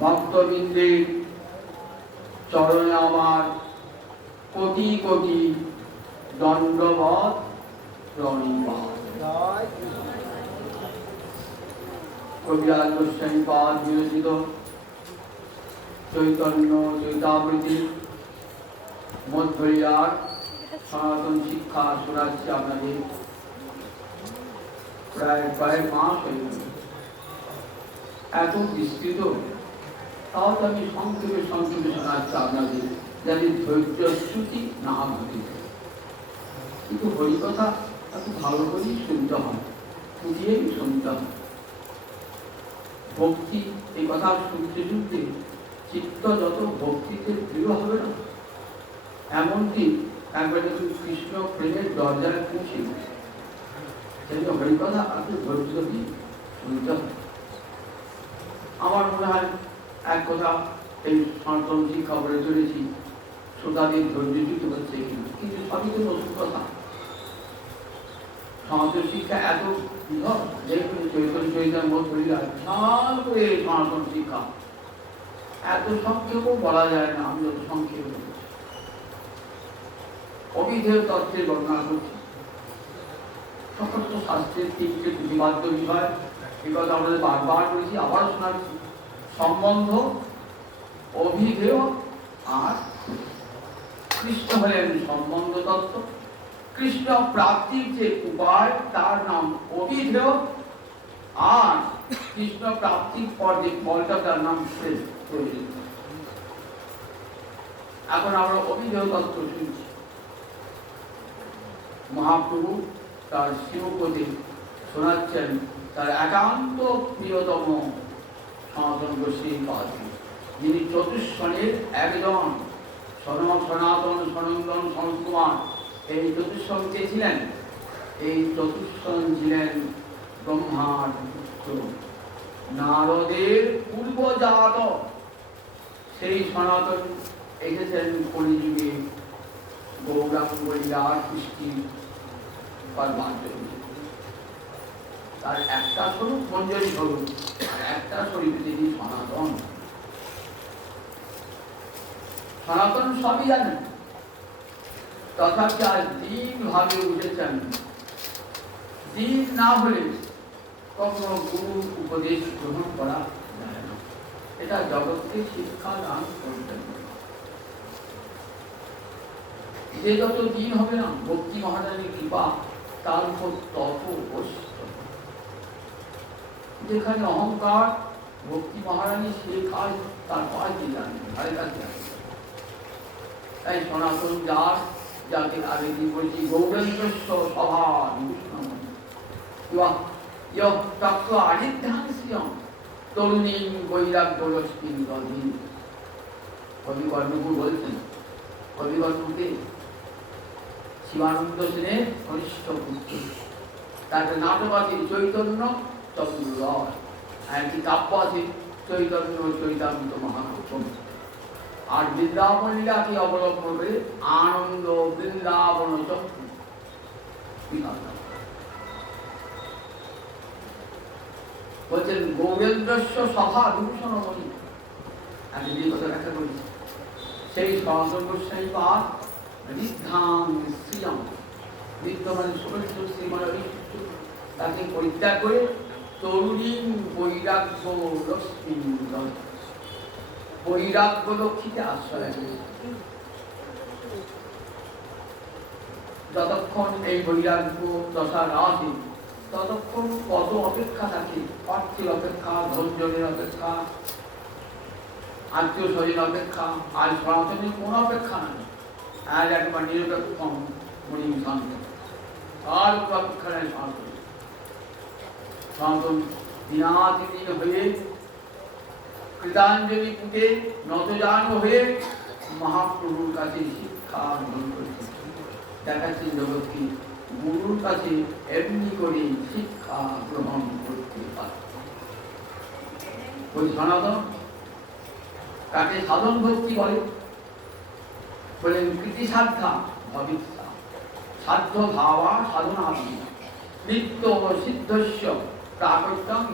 ভক্তবৃন্দের চরণে আমার কোটি কোটি দণ্ডবৎ প্রণিপাত। কবিরাজ গোস্বামী পাদ বিরচিত চৈতন্য চৈতাবৃতি মধ্বরিয়ার সনাতন শিক্ষা শোনাচ্ছি আপনাদের। প্রায় কয়েক মাস হয়ে গেল, এত বিস্তৃত, তাও তো আমি সংক্ষেপে শোনাচ্ছি আপনাদের, যাতে ধৈর্যচ্যুতি না ঘটে। কিন্তু হরিকথা এত ভালো করেই শুনতে হয়, বুঝিয়েই শুনতে হয়। ভক্তি এই কথা শুনতে শুনতে চিত্ত যত ভক্তিতে দৃঢ় হবে না, এমনকি একবার যখন কৃষ্ণ প্রেমের দরজায় পৌঁছে সেই হরিকথা আপনি ধৈর্য দিয়ে শুনতে হবে। আমার মনে হয় এক কথা এই সনাতন শিক্ষা বলে চলেছি, শ্রোতাদের ধৈর্যচ্যুত হচ্ছে কিনা, কিন্তু সবই তো নতুন কথা। সনাতন শিক্ষা এত বৃহৎ, যেহেতু চৈতন্য চৈতন্য মধ্বরিয়া বিশাল করে সনাতন শিক্ষা, এত সংক্ষেপও বলা যায় না। আমি যত সংক্ষেপ অবিধেয় তত্ত্বের বর্ণনা করছি। সমস্ত শাস্ত্রের তিনটে প্রতিপাদ্য বিষয়, এই কথা আমাদের বারবার করেছি, আবার শোনাচ্ছি। সম্বন্ধ, অভিধেয় আর কৃষ্ণ হলেন সম্বন্ধ তত্ত্ব। কৃষ্ণ প্রাপ্তির যে উপায় তার নাম অভিধেয়, আর কৃষ্ণ প্রাপ্তির পর যে ফলটা তার নাম প্রয়োজন। এখন আমরা অভিধেয় তত্ত্ব শুনছি। মহাপ্রভু তার শিবপতি শোনাচ্ছেন তার একান্ত প্রিয়তম সনাতন গোস্বামী পাদ, যিনি চতুষ্ষণের একজন সনাতন সনন্দন সনত কুমার। এই চতুষ্ষণ কে ছিলেন? এই চতুষ্ষণ ছিলেন ব্রহ্মার পুত্র, নারদের পূর্বজাত। সেই সনাতন এসেছেন কলিযুগে গৌরাঙ্গ লীলার সৃষ্টি করবার জন্য। তার একটা স্বরূপ মঞ্জরি স্বরূপ, আর একটা স্বরূপ তিনি সনাতন। সনাতন সবই জানেন, তথাপি আজ দিন ভাবে উঠেছেন। দিন না হলে কখনো গুরু উপদেশ গ্রহণ করা যায় না। এটা জগৎকে শিক্ষা দান করতেন। যে যত দিন হবে না, ভক্তি মহারানীর কৃপা তার উপর তত অবস্থ। যেখানে অহংকার, ভক্তি মহারানী সে কাজ তার পাশে জানে, ধারে কাছে জানে। তাই সনাতন যার, যাকে আগে কি বলছি, গৌরেন্দ্রস্ব সভা তরুণী বৈরাগ্য রশ্মি দধি। কবি কর্ণপুর বলছেন, কবি কর্ণকে শিবানন্দ সেনের কনিষ্ঠ পুত্র। তার নাটক আছে চৈতন্য চতুর রস, আর একটি কাব্য আছে চৈতন্য চৈতামৃত মহাপ্রভু। আর বৃন্দাবন লীলাকে অবলম্বন করে আনন্দ বৃন্দাবন চক্র। বলছেন গৌরেন্দ্রস্য সভা বিভূষণ মণি। আমি যে কথা ব্যাখ্যা করি, সেই সনাতন গোস্বামী পাদ ঋদ্ধাং শ্রিয়ম, ঋদ্ধ মানে সমস্ত শ্রী মানে তাকে পরিত্যাগ করে তরুণী বৈরাগ্য লক্ষ্মী, বৈরাগ্য লক্ষ্মীতে আশ্রয় করেছে। যতক্ষণ এই বৈরাগ্য দশা না আসে, ততক্ষণ কত অপেক্ষা থাকে, অর্থের অপেক্ষা, ধৈর্যের অপেক্ষা, আত্মীয় স্বজন অপেক্ষা। আর সনাতনের কোন অপেক্ষা নাই। আজ একবার নিরপেক্ষ মণি শান্ত, আর অপেক্ষা নেই সনাতন। সনাতন দিনাতিদিন হয়ে কৃতাঞ্জলি পুঁতে নতজান হয়ে মহাপ্রভুর কাছে শিক্ষা গ্রহণ করেছে। দেখাচ্ছে জগৎকে গুরুর কাছে এমনি করে শিক্ষা গ্রহণ করতে পারে। ওই সনাতন তাকে সাধন ভক্তি বলে। বলেন কৃতি সাধ্যা ভবিষ্যা সাধ্য ভাবা সাধনা নিত্য সিদ্ধস্য প্রাকৃতম।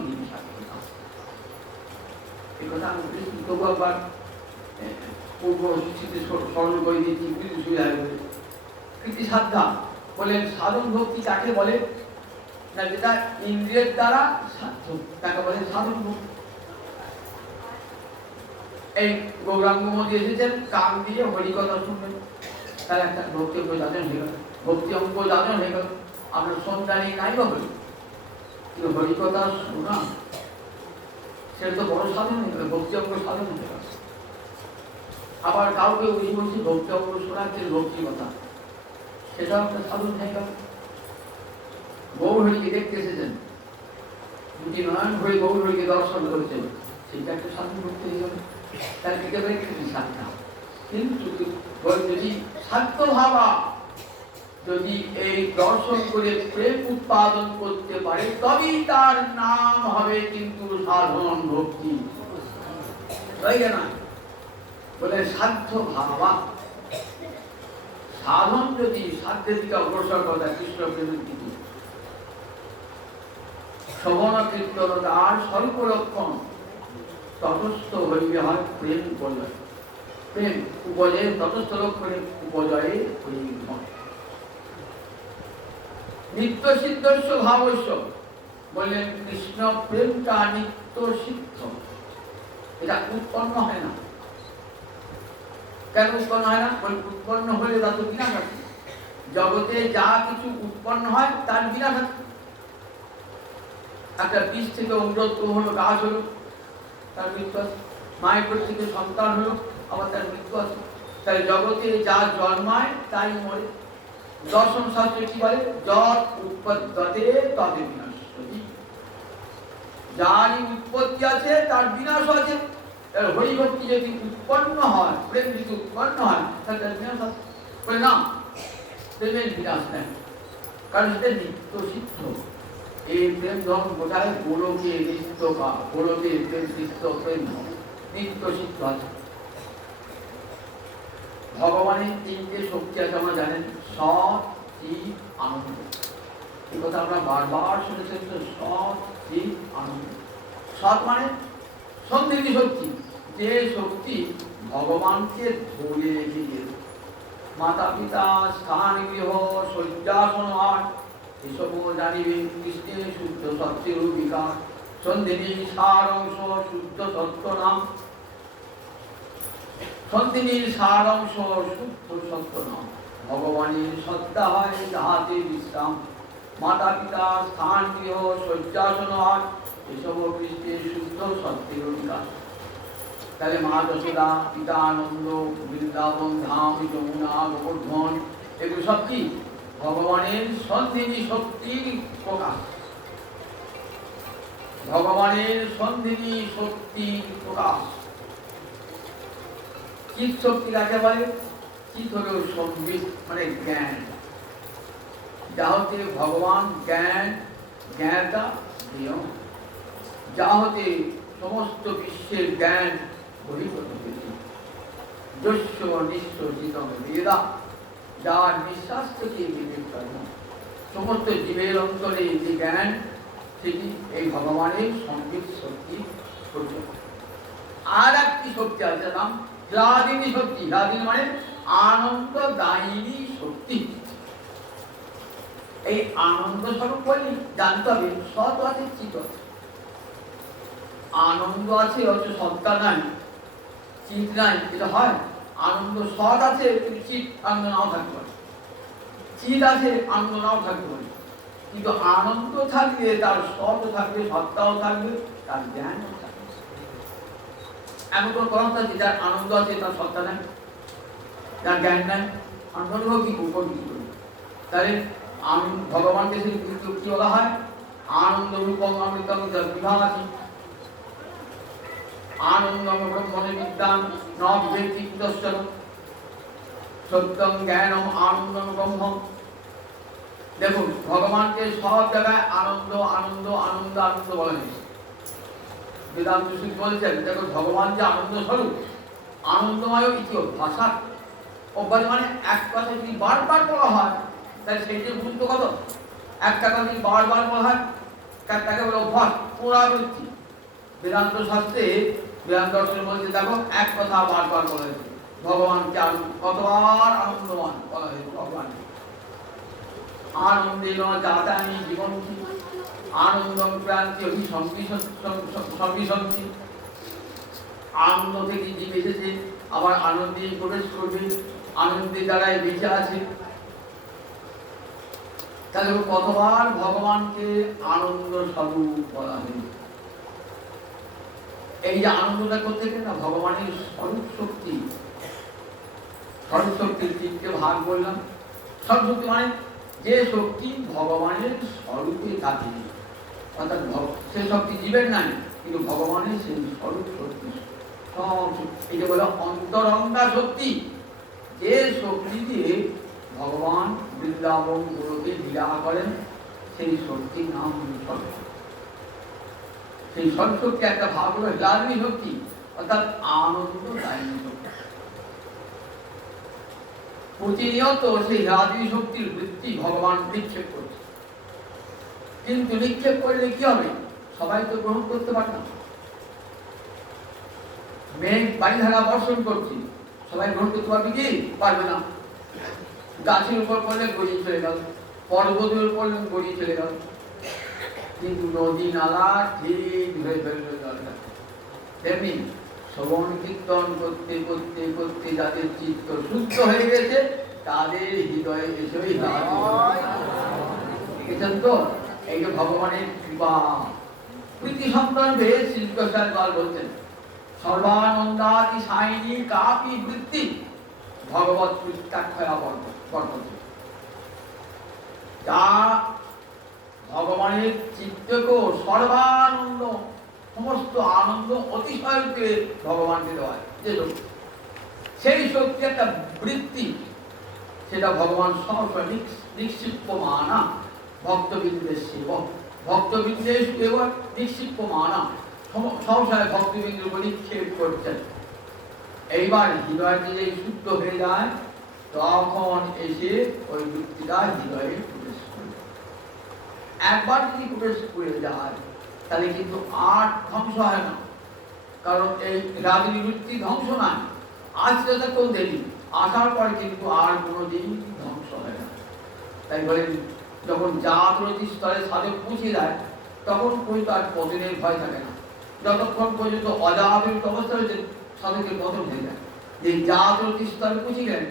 এই কথা না, তবু একবার পূর্ব স্মৃতি স্মরণ করে দিচ্ছি, কিছু সুবিধা হবে। কৃতি সাধনা বলেন সাধন ভক্তি কাকে বলে না, যেটা ইন্দ্রিয়ের দ্বারা সাধ্য তাকে বলে সাধন ভক্তি। এই গৌরাঙ্গ মধ্যে এসেছেন কান দিয়ে হরিকথা শুনবেন, তার একটা ভক্তি অঙ্গ যাজন হয়ে গেল, ভক্তি অঙ্গ যাজন হয়ে গেল। আমরা সন্তানই নাই বা হরি, কিন্তু হরিকথা শোনা সেটা তো বড় সাধন হয়ে গেল, ভক্তি অঙ্গ সাধন হয়ে গেল। আবার কাউকে বসে বলছি ভক্তি অঙ্গ শোনাচ্ছে ভক্তি কথা, সেটাও একটা সাধন হয়ে গেল। গৌরহরিকে দেখতে এসেছেন, দুটি নয়ন হয়ে গৌরহরিকে দর্শন করেছেন, সেটা একটা সাধন ভক্তি হয়ে গেল। তার দিকে কৃতি সাধনা। কিন্তু যদি সাধ্য ভাবা যদি এই দর্শন করে প্রেম উৎপাদন করতে পারে তবেই তার নাম হবে কিন্তু সাধন ভক্তি, তাই না? বলে সাধ্য ভাবা, সাধন যদি সাধ্যের দিকে অগ্রসর করা কৃষ্ণ প্রেমের দিকে, শ্রবণ কীর্তন আর স্বল্প লক্ষণ তটস্থ হইবে হয় প্রেম উপজয়, প্রেম উপজয়ে তটস্থ লক্ষণে উপজয়ে হইবে হয় নিত্য সিদ্ধস্য ভাবস্য। বললেন কৃষ্ণ প্রেমটা নিত্য সিদ্ধ, এটা উৎপন্ন হয় না। কেন উৎপন্ন হয় না? উৎপন্ন হলে তা তো বিনাশ আছে। জগতে যা কিছু উৎপন্ন হয় তার বিনাশ আছে। একটা বীজ থেকে অঙ্কুরোদ্গত হলো, গাছ হলো, তার মৃত্যু আছে। মায়ের পেট থেকে সন্তান হলো, আবার তার মৃত্যু আছে। তাই জগতে যা জন্মায় তাই মরে। দর্শন শাস্ত্রে কি বলে? যৎ উৎপদ্যতে তদ বিনাশতি। যারই উৎপত্তি আছে তার বিনাশ আছে। হরিভক্তি যদি উৎপন্ন হয়, প্রেম যদি উৎপন্ন হয়, তাহলে তার বিনাশ আছে। বলে না, প্রেমের বিনাশ নেই, কারণ সেটা নিত্য সিদ্ধ। এই প্রেম ধর্ম কোথায়? গোলকে নিত্য বা গোলকে প্রেম নিত্য প্রেম নিত্য সিদ্ধ আছে। ভগবানের তিনটে শক্তি আছে আমরা জানেন, সৎ, চিৎ, আনন্দ। এই কথা আমরা বারবার শুনেছেন তো, সৎ, চিৎ, আনন্দ। সৎ মানে সন্ধিনী শক্তি, যে শক্তি ভগবানকে ধরে রেখে গেল। মাতা পিতা, স্থান, গৃহ, শয্যাসন এসব জানিবেন কৃষ্ণের শুদ্ধ সত্যের বিকাশ। সন্ধিনী সার অংশ শুদ্ধ সত্য নাম, সন্ধিনীর সার অংশ শুদ্ধ সত্য নাম। ভগবানের সত্তা হয় যাহাতে বিশ্রাম। মাতা পিতা, স্থান, গৃহ, শয্যাসন এসব কৃষ্ণের শুদ্ধ সত্যের বিকাশ। তাহলে মা যশোদা, পিতা আনন্দ, বৃন্দাবন ধাম, যমুনা, গোবর্ধন, এগুলো সব কি ভগবানের সন্ধিনী শক্তির প্রকাশ। ভগবানের সন্ধিনী শক্তির প্রকাশ। চিৎ শক্তি কাকে বলে? চিৎ হল সম্বিত, মানে জ্ঞান। যা হতে ভগবান জ্ঞান, জ্ঞানটা প্রিয়, যা হতে সমস্ত বিশ্বের জ্ঞান বহির্গত হয়েছে। যস্য নিঃশ্বাসিতম বেদা, যার নিঃশ্বাস থেকে বিবেক কর্ম, সমস্ত জীবের অন্তরে যে জ্ঞান, সেটি এই ভগবানের সম্বিত শক্তি। আর একটি শক্তি আছে, নাম হ্লাদিনী শক্তি। হ্লাদিনী মানে আনন্দদায়িনী শক্তি। এই আনন্দ স্বরূপ বলি জানতে হবে, সৎ আছে, চিৎ আছে। আনন্দ আছে অথচ সত্তা নাই, চিৎ নাই, এটা হয়? আনন্দ সৎ আছে কিন্তু চিৎ আনন্দ নাও থাকতে পারে, চিৎ আছে আনন্দ নাও থাকতে পারে। কিন্তু আনন্দ থাকলে তার সৎ থাকবে, সত্তাও থাকবে, তার জ্ঞানও থাকবে। এমন কোন কথা আছে যার আনন্দ আছে তার সত্তা নাই, যার জ্ঞান নাই? আনন্দ কি উপর কি করি? তাহলে ভগবানকে সেই কি বলা হয়? আনন্দ রূপম অমৃতম, যার বিভাগ আছে। আনন্দম ব্রহ্মণে বিদ্যান ন বিভেতি দর্শন, সত্যম জ্ঞানম আনন্দম ব্রহ্ম। দেখুন, ভগবানকে সব জায়গায় আনন্দ আনন্দ আনন্দ আনন্দ বলা হয়েছে। বেদান্ত সূত্র বলছেন, দেখো ভগবান যে আনন্দ স্বরূপ, আনন্দময় ইতি ভাষা অভ্যাস, মানে এক কথা যদি বারবার বলা হয় তাহলে সেইটির গুরুত্ব কত। একটা কথা যদি বারবার বলা হয় তাকে বলে অভ্যাস, পুনরাবৃত্তি। বেদান্ত শাস্ত্রে বেদান্ত দর্শনের মধ্যে দেখো এক কথা বারবার বলা হয়েছে, ভগবানকে কতবার আনন্দমান বলা হয়েছে। ভগবান আনন্দেন জাতানি জীবন্তি আনন্দম ক্রান্তি অভিসংবিশন্তি। আনন্দ থেকে জীব এসেছে, আবার আনন্দে প্রবেশ করবে, আনন্দে দ্বারাই বেঁচে আছে। তাহলে কতবার ভগবানকে আনন্দ স্বরূপ বলা হয়েছে। এই যে আনন্দটা করতে গেলে না ভগবানের স্বরূপ শক্তি, স্বরূপ শক্তির তিনটে ভাগ বললাম। স্বরূপ শক্তি মানে যে শক্তি ভগবানের স্বরূপে থাকে, অর্থাৎ সে শক্তি জীবের নাই, কিন্তু ভগবানের সেই স্বরূপ শক্তি সব এটা বলে অন্তরঙ্গা শক্তি। যে শক্তি দিয়ে ভগবান বৃন্দাবন গুলোকে লীলা করেন সেই শক্তির নাম স্বরূপ। সেই স্বরূপ শক্তি একটা ভাগ হলো হৃদয় শক্তি, অর্থাৎ আনন্দ দায়নী শক্তি। প্রতিনিয়ত সেই হৃদয় শক্তির বৃত্তি ভগবান নিক্ষেপ করছে, কিন্তু নিক্ষেপ করলে কি হবে? সবাই তো গ্রহণ করতে পারে না। মেঘ বাড়িধারা বর্ষণ করছি, সবাই গ্রহণ করতে পারবে কি? পারবে না। গাছের উপর পড়লে গড়িয়ে চলে গেল, পর্বতের উপর গড়িয়ে চলে গেল, কিন্তু নদী নালা ঠিক ধরে ফেলল জলটা। তেমনি শ্রবণ কীর্তন করতে করতে করতে যাদের চিত্ত শুদ্ধ হয়ে গেছে তাদের হৃদয়ে এসেই দেখেছেন তো, এই যে ভগবানের কৃপা। প্রীতি সন্তান বেশ শিল্পসার কাল বলছেন সর্বানন্দাদি সাইনি কাপি বৃত্তি ভগবত পৃষ্ঠাক্ষয়া বর্ততে। যা ভগবানের চিত্তকে সর্বানন্দ, সমস্ত আনন্দ অতিশয়কে ভগবানকে দেওয়া যে শক্তি, সেই শক্তি একটা বৃত্তি, সেটা ভগবান সবসময় নিক্ষিপ্যমানা ভক্তবৃন্দের সেবক। ভক্তবৃন্দের সেবক নিক্ষিপ্যমানা, সবসময় ভক্তবৃন্দের উপর নিক্ষেপ করছেন। এইবার হৃদয়টি যে শুদ্ধ হয়ে যায় তখন এসে ওই বৃত্তিটা হৃদয়ে প্রবেশ করবে। একবার যদি প্রবেশ করে যায় তাহলে কিন্তু আর ধ্বংস হয় না, কারণ এই রাগিনী বৃত্তি ধ্বংস নয়। আসলে তো দেরি, আসার পরে কিন্তু আর কোনোদিন ধ্বংস হয় না। তাই বলেন যখন জাতরতি স্তরে সাধক পৌঁছে যায় তখন পর্যন্ত আর পতনের ভয় থাকে না। যতক্ষণ পর্যন্ত অজাগরিত অবস্থা হয়েছে সাধকের পতন হয়ে যায়। যে জাতরতি স্তরে পৌঁছে গেলেন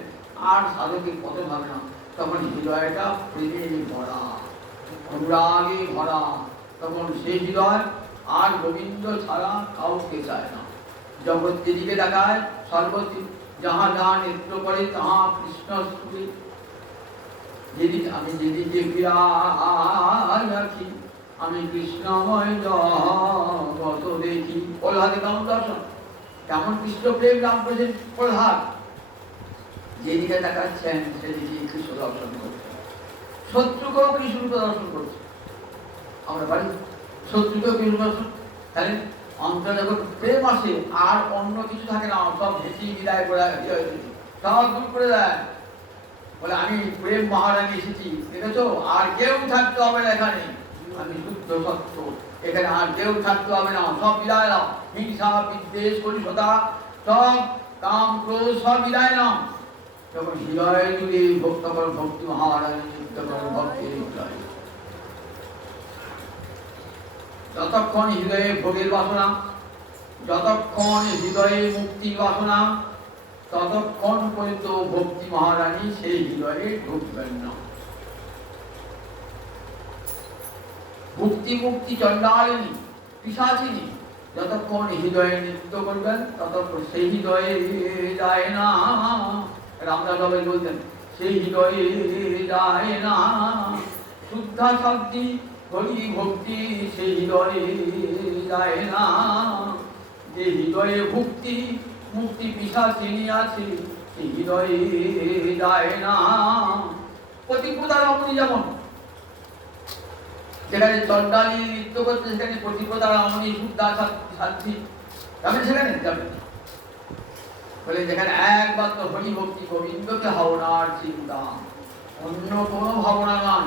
আর সাধকের পতন হবে না, তখন হৃদয়টা প্রেমে ভরা, অনুরাগে ভরা। তখন সেই হৃদয় আর গোবিন্দ ছাড়া কাউকে চায় না। জগৎ যেদিকে দেখায় সর্বতি যাহা যাহা নেত্র করে তাহা কৃষ্ণ স্তুতি। যেদিকে আমি যেদিকে রাখি আমি কৃষ্ণময় জগৎ দেখি। প্রহ্লাদে কেমন দর্শন, কেমন কৃষ্ণ প্রেম রাম করেছেন প্রহ্লাদ। যেদিকে দেখাচ্ছেন সেদিকে কৃষ্ণ দর্শন করছেন, শত্রুকেও কৃষ্ণ দর্শন করছে। আমরা পারি শত্রুকেও কৃষ্ণ দর্শন। তাহলে অন্তরে যখন প্রেম আসে আর অন্য কিছু থাকে না, সব ভেসি বিদায় করে সব দূর করে দেয়। বলে আমি প্রেম মহারানী এসেছি, দেখেছো আর কেউ থাকতে হবে না এখানে, আমি শুদ্ধ সত্য, এখানে আর কেউ থাকতে হবে না, সব বিদায় নাও। হিংসা বিদ্বেষ কলুষতা সব কাম ক্রোধ সব বিদায় নাও। যখন হৃদয় জুড়ে ভক্ত কর ভক্তি মহারানী নিত্য কর ভক্তি হৃদয়। যতক্ষণ হৃদয়ে ভোগের বাসনা, যতক্ষণ হৃদয়ে মুক্তির বাসনা, ততক্ষণ পর্যন্ত ভক্তি মহারানী সেই হৃদয়ে ঢুকবেন না। ভক্তি মুক্তি চণ্ডালিনী পিশাচিনী যতক্ষণ হৃদয়ে নৃত্য করবেন ততক্ষণ সেই হৃদয়ে যায় না। রামদাস বাবা বলতেন সেই হৃদয়ে যায় না। শুদ্ধা শক্তি হরি ভক্তি সেই হৃদয়ে যায় না। যে হৃদয়ে ভক্তি মুক্তি পিশাচিনী আছে সেই হৃদয়ে যায় না। পতিপ্রদা রমণী যেমন যেখানে চণ্ডালী নৃত্য করছে সেখানে পতিপ্রদা রমণী শুদ্ধা সাক্ষী যাবেন, সেখানে যাবেন বলে যেখানে একমাত্র হরি ভক্তি গোবিন্দকে ভাবনার চিন্তা, অন্য কোনো ভাবনা গান,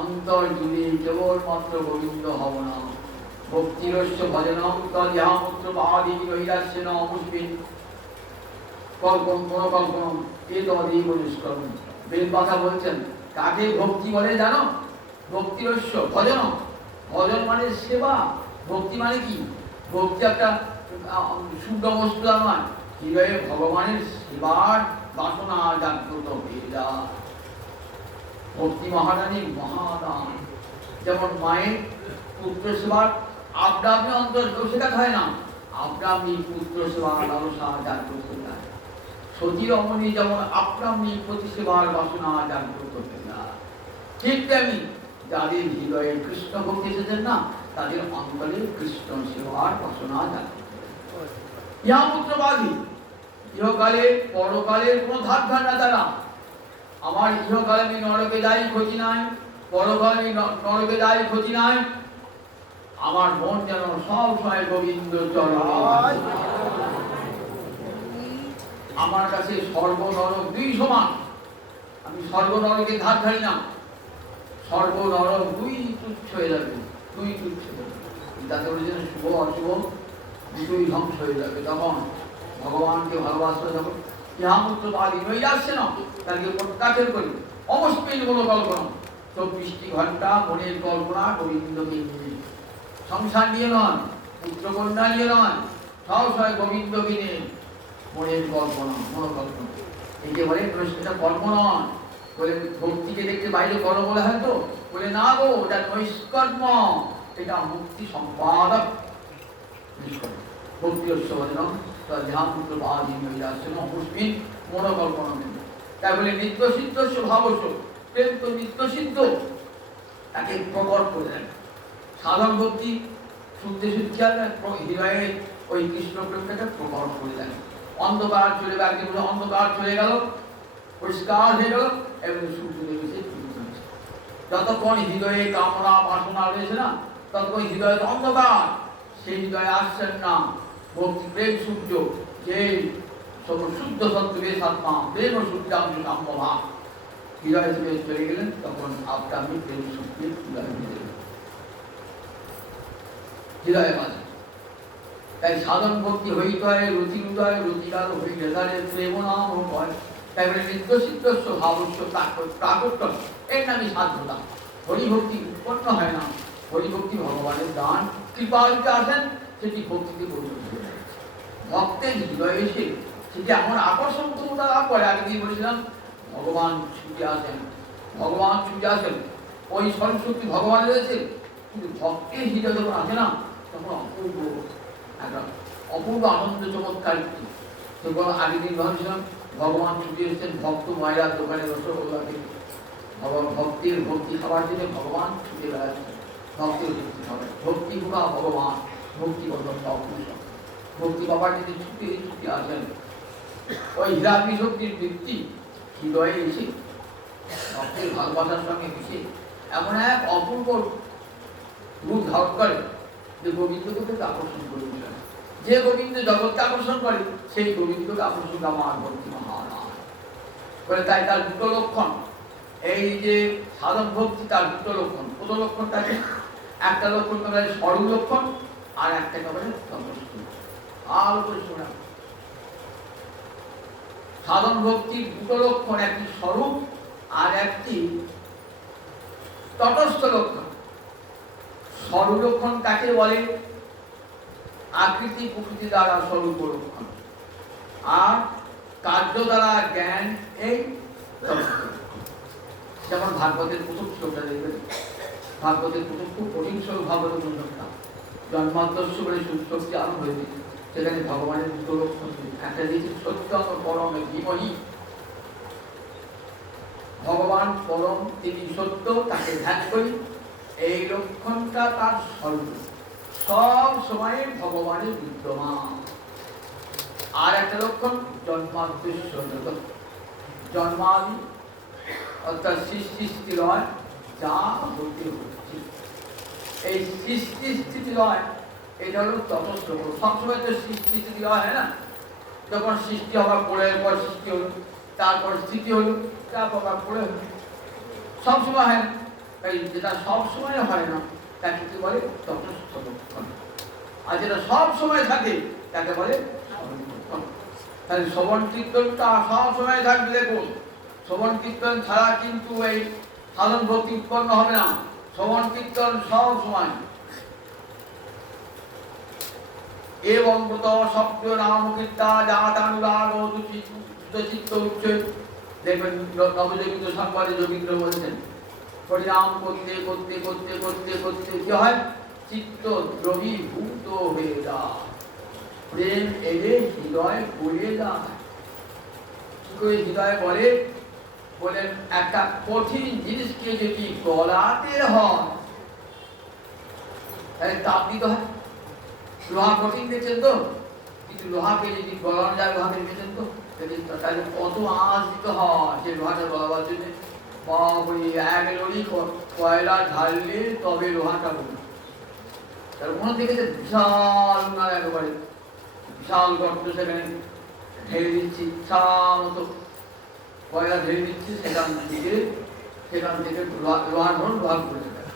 অন্তর জুড়ে কেবলমাত্র গোবিন্দ ভাবনা। ভক্তিরস্য ভজনম তদ্যামূত্র পাদি নৈরাস্যেন অমুষ্মিন কল্পনম এতদেব নিষ্কর্ম। বেদ কথা বলছেন কাকে ভক্তি বলে জানো? ভক্তিরস্য ভজন, ভজন মানে সেবা। ভক্তি মানে কি? ভক্তি একটা শুদ্ধ বস্তু নয়, হৃদয়ে ভগবানের সেবার বাসনা জাগ্রত হয়ে যায়। ভক্তি মহারানীর মহাদান। যেমন মায়ের পুত্র সেবার আপনা আপনি অন্তর শেখাতে হয় না, আপনা আপনি পুত্র সেবার লালসা জাগ্রত হয়ে যায়। সতী রমণী যেমন আপনা আপনি প্রতি সেবার বাসনা জাগ্রত হয়ে যায়, ঠিক তেমনি যাদের হৃদয়ে কৃষ্ণ ভক্তি এসেছেন না, তাদের অন্তরে কৃষ্ণ সেবার বাসনা জাগ্রত। ইহা পুত্রবাদী, ইহকালে পরকালের কোনো ধার ধারণা তারা। আমার ইহকালে আমি নরকে যাই ক্ষতি নাই, পরকালে নরকে যাই ক্ষতি নাই, আমার মন যেন সব সময় গোবিন্দ চরণে। আমার কাছে স্বর্গ নরক দুই সমান। আমি স্বর্গ নরকে ধার ধারি না, স্বর্গ নরক দুই তুচ্ছ হয়ে যাবে, দুই তুচ্ছ হয়ে যাবে। যাতে বলেছেন শুভ অশুভ দুই ধ্বংস হয়ে যাবে। তখন ভগবানকে ভালোবাসা যখন ইহামূত্র পাদি নৈরাস্য না, তাকে প্রত্যাখ্যান করি অবশ্যই কোনো কল্পনা। 24টি ঘন্টা মনের কল্পনা গোবিন্দকে নিয়ে, সংসার নিয়ে নয়, পুত্রকন্যা নিয়ে নয়, সব সময় গোবিন্দকে নিয়ে মনের কল্পনা, মনোকল্পনা। একে বলে সেটা কর্ম নয়। বলে ভক্তিকে দেখতে বাইরে কর্ম বলা হয় তো, বলে না গো, ওটা নৈষ্কর্ম, এটা মুক্তি সম্পাদক নিষ্কর্ম। ভক্তি অশ্বজনম তদ্যামূত্র পাদি নৈরাস্যেন অমুষ্মিন মনোকল্পনা। তাই বলে নিত্য সিদ্ধ স্বভাবস্য, প্রেম তো নিত্য সিদ্ধ, তাকে প্রকট করে দেন। সাধন ভক্তি শুনতে শুনতে হৃদয়ে ওই কৃষ্ণ প্রেমটাকে প্রকট করে দেন। অন্ধকার চলে গেল, একদিন অন্ধকার চলে গেল, পরিষ্কার হয়ে গেল, এবং সূর্য দেবেছে। যতক্ষণ হৃদয়ে কামনা বাসনা রয়েছে না, ততক্ষণ হৃদয়ে অন্ধকার, সেই হৃদয়ে আসছেন না ভক্তি প্রেম সূর্য, যে শুদ্ধ সত্ত্বে সাত্মা প্রেম সূর্যাংশ কাম্যভা। হৃদয় থেকে চলে গেলেন, তখন আপনার প্রেম শক্তি হৃদয়ে মাঝে। তাই সাধন ভক্তি হইতে হয় রুচি হৃদয়, রুচিকার হইলে তাদের প্রেম নাম হয়। তাই বলে নিত্য সিদ্ধ স্বভাবস্য প্রাকট্য, এর নামই সাধনা। হরিভক্তি উৎপন্ন হয় না, হরিভক্তি ভগবানের দান, কৃপা হইতে আসেন, সেটি ভক্তিতে পরিণত হয়ে যায়। ভক্তের হৃদয়ে এসে সেটি এমন আকর্ষণ ক্ষমতা লাভ করে। আগে দিয়ে বলেছিলাম ভগবান ছুটে আসেন, ভগবান ছুটে আসেন, ওই স্বরূপ ভগবান রয়েছে, কিন্তু ভক্তের হৃদয় যখন আসে না, তখন অপূর্ব একটা অপূর্ব আনন্দ চমৎকার। তখন আগের দিন ভাবছিলাম ভগবান ছুটে এসেছেন ভক্ত মায়ের দোকানে রসগোল্লাকে, ভক্তির ভক্তি খাবার জন্য ভগবান ছুটে বেড়াচ্ছেন। ভক্তের ভক্তি খাবার, ভক্তি ভোগা ভগবান, ভক্তি বন্ধন অপুরুষ, ভক্তি বাবার যদি ছুটে ছুটে আসেন, ওই হীরাগ্নি শক্তির বৃত্তি হৃদয়ে এসে ভক্তের ভালোবাসার সঙ্গে মিশে এমন এক অপূর্ব রূপ ধারণ করে যে গোবিন্দকে তাকে আকর্ষণ করে দিলেন। যে গোবিন্দ জগৎকে আকর্ষণ করে, সেই গোবিন্দকে আকর্ষণ আমার ভক্তি মহারাজ বলে। তাই তার দুটো লক্ষণ, এই যে সাধন ভক্তি তার দুটো লক্ষণ। প্রথম লক্ষণটাকে একটা লক্ষণ বলে স্বরূপ লক্ষণ, আর একটা বলে তপস্য। ভালো করে শোনা, সাধন ভক্তির দুটো লক্ষণ, একটি স্বরূপ আর একটি তটস্থ লক্ষণ। স্বরূপ লক্ষণ কাকে বলে? আকৃতি প্রকৃতি দ্বারা স্বরূপ লক্ষণ, আর কার্য দ্বারা জ্ঞান, এই যেমন ভাগবতের প্রথম শ্লোকটা দেখবেন, ভাগবতের প্রথম খুব কঠিন শ্লোক, ভাগবত জন্মান্তস্য বলে শক্তি আরম্ভ হয়েছে। সেখানে ভগবানের দুটো লক্ষণ, একটা দিয়েছে সত্যম পরমে ধীমহি, ভগবান পরম, তিনি সত্য, তাকে ধ্যান করি, এই লক্ষণটা তার স্বরূপ, সব সময় ভগবানের বিদ্যমান। আর একটা লক্ষণ জন্মান্তস্য, জন্মাদি অর্থাৎ সৃষ্টি স্থিতি লয় যা হতে হচ্ছে, এই সৃষ্টি স্থিতি লয়, এটা হলো তটস্থ। সবসময় তো সৃষ্টি স্থিতি লয় হয় না, যখন সৃষ্টি হবার পরে পর সৃষ্টি হলো, তারপর স্থিতি হলো, তারপর পরে হলো, সবসময় হয় না। তাই যেটা সবসময় হয় না, তাকে কি বলে তটস্থ লক্ষণ। আর যেটা সব সময় থাকে তাকে বলে স্মরণ লক্ষণ। তাহলে শ্রবণ কীর্তনটা সব সময় থাকবে। দেখুন, শ্রবণ কীর্তন ছাড়া কিন্তু এই সাধন ভক্তি উৎপন্ন হবে না। শ্রবণ কীর্তন সব সময়। এবং শব্দ নাম কীর্তা জাতানুরাগ চিত্ত উচ্চ। দেখবেন নবযোগিত সংবাদে যোগীন্দ্র বলছেন, পরিণাম করতে করতে করতে করতে করতে কি হয়, চিত্ত দ্রবীভূত হয়ে যায়, প্রেম এলে হৃদয় পড়ে যায়। কি করে হৃদয় বলে? বলেন, একটা কঠিন জিনিসকে যদি গলাতে হয় তাহলে তাপ দিতে হয়। লোহা কঠিন দেখছেন তো, কিন্তু লোহাকে যদি গলানো যায়, লোহাকে দেখেছেন তো, তাহলে কত আঁচ দিতে হয় সে লোহাটা গলাবার জন্য। বাবরে, এক লড়ি কয়লা ঢাললে তবে লোহাটা বলবে। তার মনে দেখেছে বিশাল উনার একেবারে বিশাল গর্ত, সেখানে ঢেলে দিচ্ছি, ইচ্ছা মতো কয়লা ঢেলে দিচ্ছি, সেখান থেকে লোহার ধরুন লোহা করে দেয়।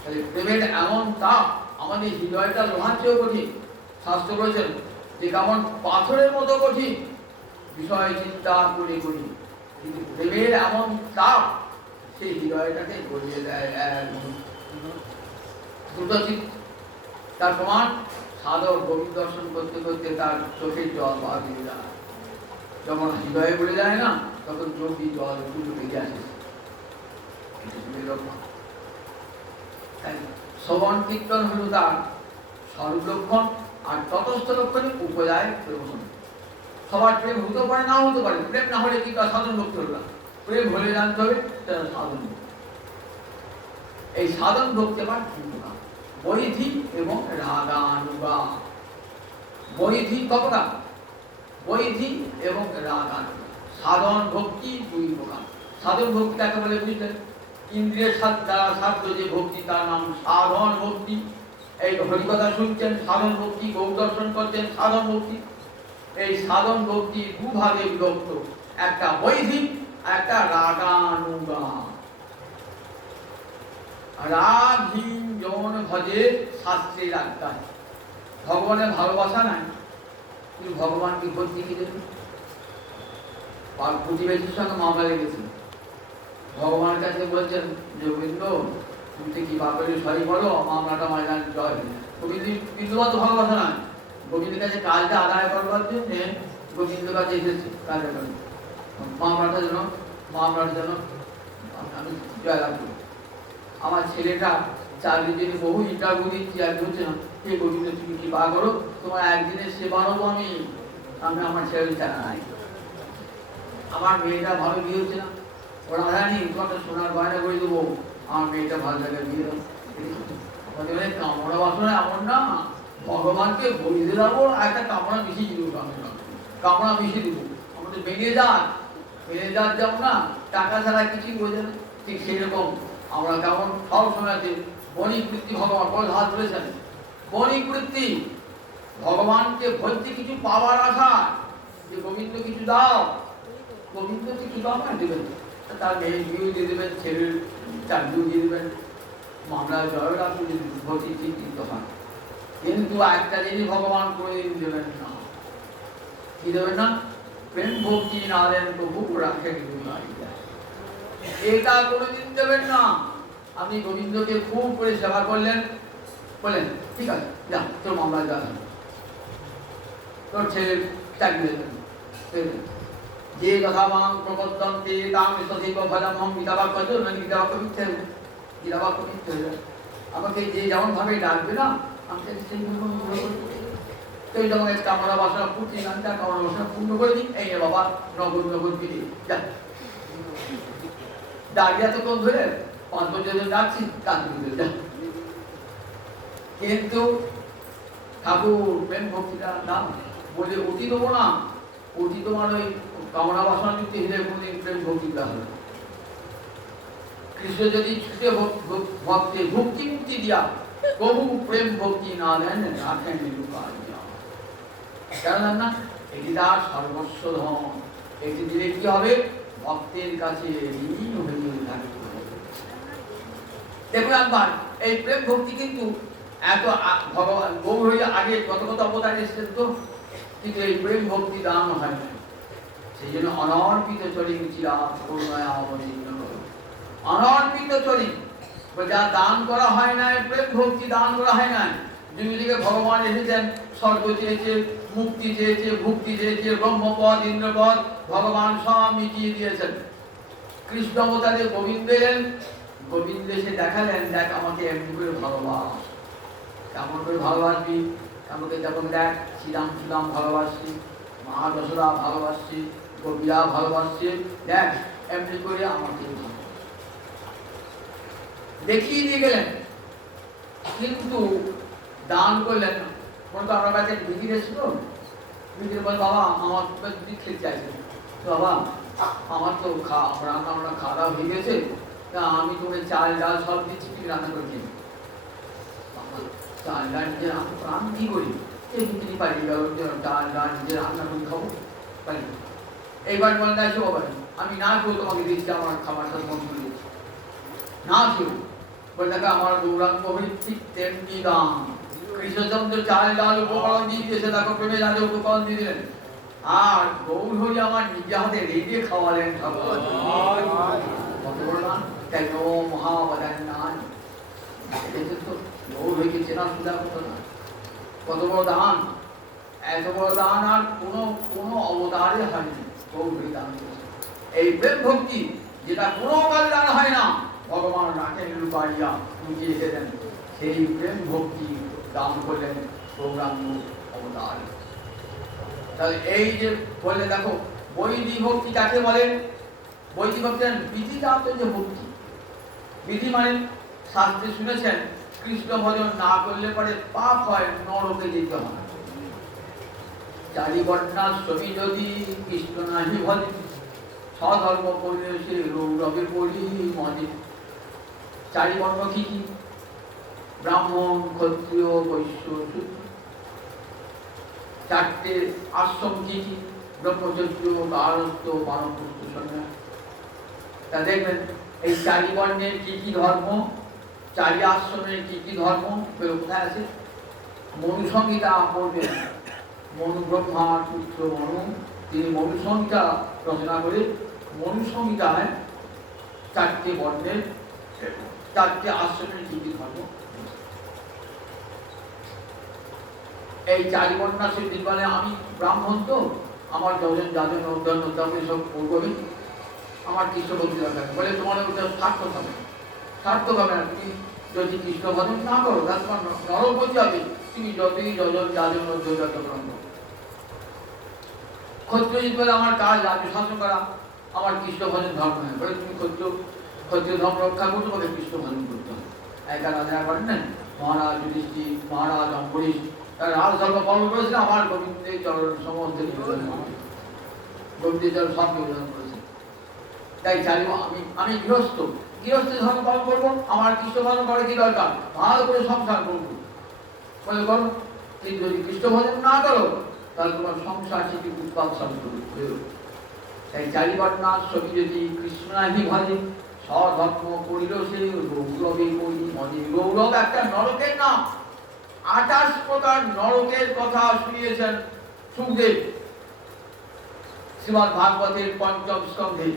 তাহলে প্রেমের এমন তাপ, আমাদের হৃদয়টা লোহার চেয়েও কঠিন। শাস্ত্র বলেছেন যে কেমন পাথরের মতো কঠিন, বিষয় চিন্তা করে করি, কিন্তু প্রেমের এমন তাপ সেই হৃদয়টাকে গলিয়ে দেয়। দ্রুতচিত তার প্রমাণ, সাধক গোবিন্দ দর্শন করতে করতে তার চোখের জল বার হয়ে যায়। যখন হৃদয়ে বলে যায় না, তখন চোখ দিয়ে জল দুটো বেরিয়ে আসে। শ্রবণ কীর্তন হল তার স্বরূপ লক্ষণ, আর তটস্থ লক্ষণে উপজায় প্রেম। সবার প্রেম হতে পারে, নাও হতে পারে। প্রেম না হলে কি তার সাধন ভক্তি হল না। প্রেম হলে জানতে হবে তার সাধন। এই সাধন ভক্তি আবার তিনটা, বৈধি এবং রাগানুগা। বৈধি কতটা? বৈধি এবং রাগানুগা। সাধন ভক্তি দুই প্রকার। সাধন ভক্তি কাকে বলে বুঝলেন? ইন্দ্রিয়ের দ্বারা সাধ্য যে ভক্তি, তার নাম সাধন ভক্তি। এই হরিকথা শুনছেন, সাধন ভক্তি। গৌর দর্শন করছেন, সাধন ভক্তি। এই সাধন ভক্তি দুভাগে বিভক্ত, একটা বৈধিক, একটা রাগানুগা। রাগহীন জন ভজে শাস্ত্রের আজ্ঞায়। ভগবানের ভালোবাসা নাই, কিন্তু ভগবানকে ভক্তি কি দেবেন? প্রতিবেশীর সঙ্গে মামলা লেগেছে, ভগবানের কাছে বলছেন যে গোবিন্দ তুমি কি বাপের সরি বলো, মামলাটা মাঝান জয়। গোবিন্দ বিন্দুমাত্র ভালোবাসা নাই, গোবিন্দের কাছে কাজটা আদায় করবার জন্য গোবিন্দের কাছে এসেছে কাজটা করে মামলাটার জন্য আমি জয়লাভ করি। আমার ছেলেটা চাকরির জন্য বহু ইন্টারভিউ দিচ্ছি, আর বলছে না, হে গোবিন্দ তুমি কি বা করো, তোমার একদিনের সেবা নেবো আমি আমার ছেলে চাই। আমার মেয়েটা ভালো বিয়ে হচ্ছে না, ওরা জানি কত সোনার বায়না করে দেবো, আমার মেয়েটা ভালো জায়গায় বিয়ে দেবো। কামড়া বাসনা এমন না, ভগবানকে বলিতে যাবো, একটা কামড়া মিশিয়ে দিব, কামড়া মিশিয়ে দিব। আমাদের বেরিয়ে যান যেমন না, টাকা ছাড়া কিছুই বোঝে না, ঠিক সেই রকম আমরা কেমন সব সময় আছে বণিক বৃত্তি। ভগবান বড় হাত ধরেছেন, বণিক বৃত্তি ভগবানকে ভক্তি কিছু পাওয়ার আশা, যে গোবিন্দ কিছু দাও, গোবিন্দ কিছু দাও না দেবেন, তার মেয়ের বিয়ে দিয়ে দেবেন, ছেলের চাকরিও দিয়ে দেবেন, মামলার জয়রা ভক্তি চিন্তিত হয়। কিন্তু একটা জিনিস ভগবান করে দেবেন না, কি দেবেন না? প্রেম ভক্তি না দেন তবু রাখেন, এটা কোনোদিন দেবেন না। আপনি গোবিন্দকে খুব করে সেবা করলেন, বললেন ঠিক আছে যা তোর মামলা যা, তোর ছেলের চাকরি দেবেন, যে কথা মাং প্রবর্তন্তে তাং সদৈব ভজমহং। গীতাবাক্য আছে না, গীতাবাক্য মিথ্যে হবে, গীতাবাক্য মিথ্যে হয়ে যাবে। আমাকে যে যেমন ভাবে ডাকবে না, আমাকে সেই তুই যখন কামনা বাসনা পূর্তি গানটা কামনা বাসনা পূর্ণ করে দিই, এই বাবা নগদ বিধি যা। দাঁড়িয়ে এতক্ষণ ধরে 5 বছর ডাকছি, কাজ করে যা। কিন্তু ঠাকুর প্রেম ভক্তিটা নাম বলে অতি দেবো না, অতি তোমার ওই কামনা বাসনা যুক্তি হৃদয় কোনদিন প্রেম ভক্তি হবে। কৃষ্ণ যদি ছুটে ভক্তে ভক্তি মুক্তি দিয়া প্রভু প্রেম ভক্তি না দেন, রাখেন কেন না? এটি তার সর্বস্ব ধন। এটি দিলে কি হবে? ভক্তের কাছে ঋণ হয়ে থাকবে। দেখুন একবার এই প্রেম ভক্তি কিন্তু এত ভগবান গৌর হইয়া আগে কত কত অবতার এসেছেন তো, কিন্তু এই প্রেম ভক্তি দান হয় না। সেই জন্য অনর্পিত চলি চিরা করুণায় অবতীর্ণ করো। অনর্পিত চলি যা দান করা হয় না, প্রেম ভক্তি দান করা হয় না। যুগযুগে ভগবান এসেছেন, স্বর্গ চেয়েছে, মুক্তি চেয়েছে, ভুক্তি চেয়েছে, ব্রহ্মপদ, ইন্দ্রপদ, ভগবান সব মিটিয়ে দিয়েছেন। কৃষ্ণ অবতারে গোবিন্দ এলেন, গোবিন্দ এসে দেখালেন, দেখ আমাকে এমনি করে ভালোবাস। কেমন করে ভালোবাসবি? আমাকে যখন দেখ শ্রীরাম শ্রীরাম ভালোবাসছি, মা যশোদা ভালোবাসছি, গোপীরা ভালোবাসছে, দেখ এমনি করে আমাকে দেখিয়ে দিয়ে গেলেন, কিন্তু দান করলেন না। মনে তো আমরা কাছে ভিড় এসেছিল, ভিড়ের বল বাবা আমার দিক খেতে চাইছে, বাবা আমার তো রান্না খাওয়া দাওয়া হয়ে গেছে, তা আমি তোমাকে চাল ডাল সব দিচ্ছি, তুমি রান্না করে খেয়ে। চাল ডাল নিজে রান্না কি করি, তিনি পারি ডাল ডাল নিজে রান্না করে খাবো পারি। এইবার বলে দেখো বাবা আমি না কেউ তোমাকে দিচ্ছি, আমার খাবারটা বন্ধ করে দিচ্ছি না কেউ। বলে দেখো আমার গৌরাঙ্গ ঠিক তেমনি দাম। কৃষ্ণচন্দ্র চাল ডাল উপকরণ দিয়ে দিয়েছে, দেখো প্রেমে রাজা উপকরণ দিয়ে দিলেন, আর গৌর হরি আমার নিজে হাতে রেগে খাওয়ালেন ঠাকুর। কত বড় দান, কেন মহাবদান দান। গৌর হরিকে চেনা সুদা কত না, কত বড় দান। এত বড় দান আর কোনো অবতারে হয়নি, গৌর হরি দান করেছে। এই প্রেম ভক্তি যেটা কোনো কাল দান হয় না, ভগবান রাখেন লুকাইয়া লুকিয়ে রেখে দেন, সেই প্রেম ভক্তি দান করলেন গৌরাঙ্গ অবতার। তাহলে এই যে বললে দেখো বৈদিক ভক্তি কাকে বলে? বৈদিক ভক্তি বিধিজাত যে ভক্তি। বিধি মানে শাস্ত্রে শুনেছেন কৃষ্ণ ভজন না করলে পরে পাপ হয়, নরকে যেতে হয়। চারি বর্ণার ছবি যদি কৃষ্ণ নাহি ভজে, স্বধর্ম করলে সে রৌরবে পড়ি মজে। চারি বর্ণ কি কি? ব্রাহ্মণ, ক্ষত্রিয়, বৈশ্য, শূদ্র। চারটে আশ্রম কি কি? ব্রহ্মচর্য, গারস্থ, বানপ্রস্থ, সন্ন্যাস। তা দেখবেন এই চারি বর্ণের কি কি ধর্ম, চারি আশ্রমের কি কি ধর্ম কোথায় আছে? মনুসংহিতা পড়বেন। মনু ব্রহ্মার পুত্র মনু, তিনি মনুসংহিতা রচনা করে মনুসংহিতায় চারটে বর্ণের চারটে আশ্রমের কি কি ধর্ম। এই চারি বর্ণা সে বলে আমি ব্রাহ্মণ, তো আমার যজন যাজন উদ্যান উদ্যান সব করবে, আমার কৃষ্ণ ভক্তি দরকার। বলে তোমার ওটা সার্থক হবে, সার্থক হবে না। তুমি যদি কৃষ্ণ ভজন না করো তাহলে তোমার নরকপতি হবে, তুমি যতই যজন যাজন উদ্যোগ গ্রহণ করো। ক্ষত্রিয় বলে আমার কাজ রাজ্য শাসন করা, আমার কৃষ্ণ ভজন ধর্ম নয়। বলে তুমি ক্ষত্রিয় ধর্ম রক্ষা করতে বলে কৃষ্ণ ভজন করতে হবে। একা রাজারা করেন না, মহারাজ যুধিষ্ঠির, মহারাজ অম্বরীশ, তারা রাজধর্ম পালন করেছিল, আমার গোবিন্দের চরণ সমস্ত গোবিন্দের চরণ সব নিবেদন করেছে। তাই চাই আমি গৃহস্থ ধর্ম পালন করবো, আমার কৃষ্ণ ভজন করে কি দরকার, ভালো করে সংসার করবো। বলে করো, কিন্তু যদি কৃষ্ণ ভজন না করো তাহলে তোমার সংসার থেকে উৎপাদ শুরু। তাই চারি বর্ণার ছবি যদি কৃষ্ণ নাহি ভজে, স্বধর্ম করিল সে গৌরবে করি মজে। গৌরব একটা নরকের নাম। 28 প্রকার নরকের কথা শুনিয়েছেন সুখদেব শ্রীমদ্ ভাগবতের পঞ্চম স্কন্ধে।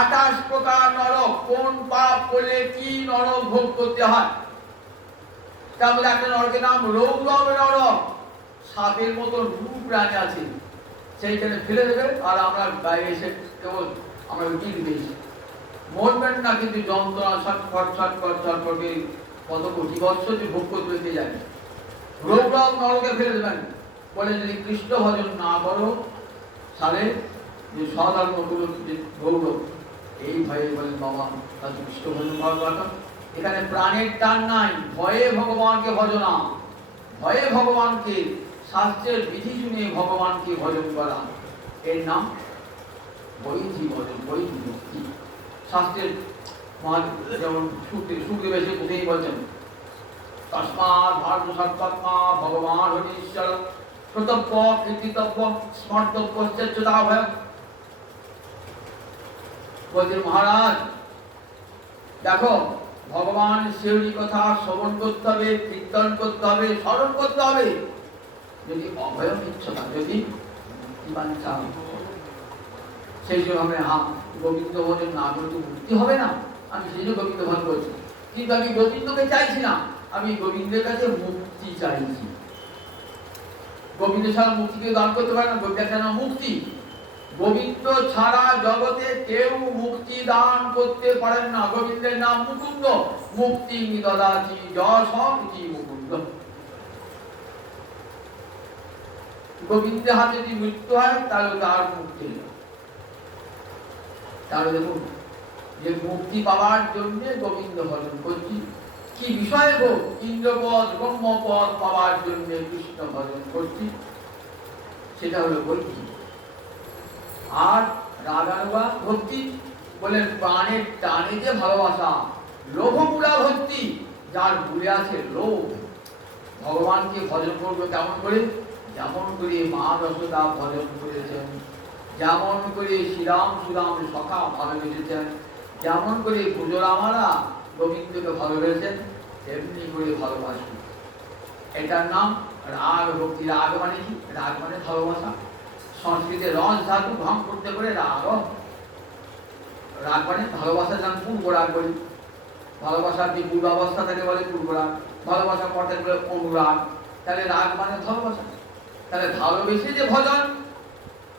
28 প্রকার নরক, কোন পাপ করলে কি নরক ভোগ করতে হয়। তারপরে একটা নরকের নাম রৌরব নরক। সাপের মতো রূপ প্রাণী আছে, সেইখানে ফেলে দেবে, আর আমরা বাইরে এসে কেবল আমরা টিক দিয়েছি, মরবেন না, কিন্তু যন্ত্রণা ছটফট ছটফট ছটফটে কত কোটি বৎসর যে ভোগ করতে যাবে। রৌরব নরকে ফেলে দেবেন। বলে যদি কৃষ্ণ ভজন না করো তাহলে যে স্বধর্মগুলো যে গৌরব, এই ভয়ে বলেন বাবা তাহলে কৃষ্ণ ভজন করার দরকার। এখানে প্রাণের টান নাই, ভয়ে ভগবানকে ভজনা, ভয়ে ভগবানকে শাস্ত্রের বিধি শুনে ভগবানকে ভজন করা, এর নাম বৈধি ভজন, বৈধি ভক্তি। শাস্ত্রের যেমন সুখদেব এসে কোথায় বলছেন, তস্মাৎ ভারত সর্বাত্মা ভগবান হরিশ্বর শ্রোতব্য কীর্তিতব্য স্মর্তব্য চেততা ভয়। বলছেন মহারাজ দেখো ভগবান শিউরি কথা শ্রবণ করতে হবে, কীর্তন করতে হবে, স্মরণ করতে হবে। যদি অভয়ম ইচ্ছতা, যদি সেই সময় গোবিন্দ ভজন না করে তো মুক্তি হবে না। আমি সেই জন্য গোবিন্দ ভজন করছি, কিন্তু আমি গোবিন্দকে চাইছি না, আমি গোবিন্দের কাছে মুক্তি চাইছি। গোবিন্দ ছাড়া মুক্তিকে দান করতে পারে না, গোবিন্দ কেন মুক্তি। গোবিন্দ ছাড়া জগতে কেউ মুক্তি দান করতে পারেন না। গোবিন্দের নাম মুকুন্দ, মুক্তি দদাতি যশি মুকুন্দ। গোবিন্দের হাতে যদি মৃত্যু হয় তাহলে তার মুক্তি। তাহলে দেখুন যে মুক্তি পাওয়ার জন্য গোবিন্দ ভজন করছি, কি বিষয় হোক, ইন্দ্রপদ ব্রহ্মপদ পাওয়ার জন্য কৃষ্ণ ভজন করছি, সেটা হলো ভক্তি। আর রাগানুগা ভক্তি বলে প্রাণের টানে যে ভালোবাসা, লোভমূলা ভক্তি, যার ভুলে আছে লোভ। ভগবানকে ভজন করবে কেমন করে? যেমন করে মা যশোদা ভজন করেছেন, যেমন করে শ্রীরাম সুরাম সখা ভালোবেসেছেন, যেমন করে পুজোরামারা গোবিন্দকে ভালোবেসেছেন, তেমনি করে ভালোবাসবে। এটার নাম রাগ ভক্তি। রাগ মানে কি? রাগ মানে ভালোবাসা। সংস্কৃতে রস ধাতু ভাঙ করতে করে রাগ। রাগ মানে ভালোবাসা, যেমন পূর্ব রাগ বলি। ভালোবাসার যে পূর্বাবস্থা থাকে বলে পূর্ব রাগ, ভালোবাসার পর থাকে বলে অনুরাগ। তাহলে রাগ মানে ভালোবাসা। তাহলে ভালোবেসে যে ভজন,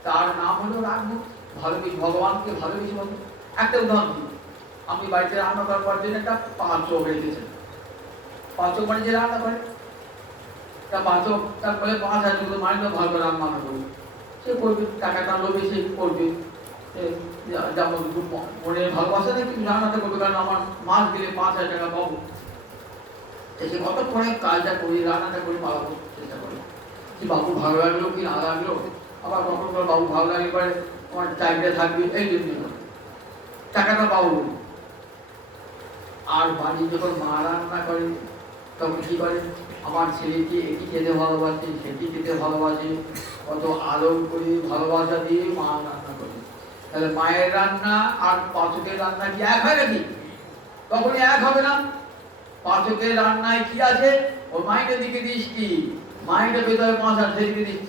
তার নাম হলো রাগ ভক্তি। ভালোবেসে ভগবানকে ভালোবেসে ভজন। একটা উদাহরণ দিই, আপনি বাড়িতে রান্না করার পর জন্য একটা পাঁচক রেখেছেন। পাঁচক মানে যে রান্না করে, তা পাঁচক তারপরে 5,000 টাকা মাইনে ভালো করে রান্না করবে, সে করবে, টাকাটা লোভে সে করবে। যেমন মনে ভালোবাসা না, কিন্তু রান্নাটা করবে, কারণ আমার মাস গেলে 5,000 টাকা পাবো। সে কতক্ষণে কাজটা করি, রান্নাটা করে পালাবো চেষ্টা করে, কি বাবু ভালো লাগলো কি না লাগলো। আবার কখন করে বাবু ভালো লাগলে পরে আমার চাকরিটা থাকবে, এই জন্য টাকাটা পাবো। আর বাড়ি যখন মা রান্না করে তখন কি করে, আমার ছেলেকে এটি খেতে ভালোবাসে, সেটি খেতে ভালোবাসে, কত আদর করে ভালোবাসা দিয়ে মা রান্না করে। তাহলে মায়ের রান্না আর পাচকের রান্না কি এক হয় নাকি? তখনই এক হবে না। পাচকের রান্নায় কি আছে? ও মায়ের দিকে দৃষ্টি, মায়ের ভেতরে 5,000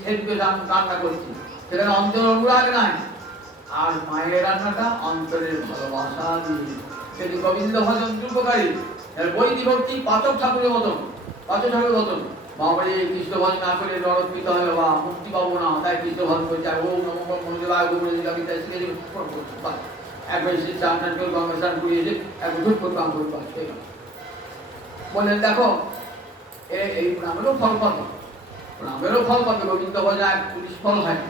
সেদিকে রান্না করছি, সেখানে অন্তর অনুরাগ নাই। আর মায়ের রান্নাটা অন্তরের ভালোবাসা দিয়ে, সেটি গোবিন্দ ভজন উপকারী। বৈদি ভক্তি পাচক ঠাকুরের মতন, পাচক ঠাকুরের মতন। বাবারে কৃষ্ণ ভজন না করে নরক পেতে হবে বা মুক্তি পাবো না, তাই কৃষ্ণ ভজন করছে। ওম নমঃ মন্দিরায় গোবরে গীতা শিখে একবার সে চান করে গঙ্গা স্নান করে এসে একবার ধূপ করে কাম করে পাচ্ছে। বললেন দেখো এই প্রণামেরও ফল পাবে, প্রণামেরও ফল পাবে। গোবিন্দ ভজন এক 30 ফল হয়।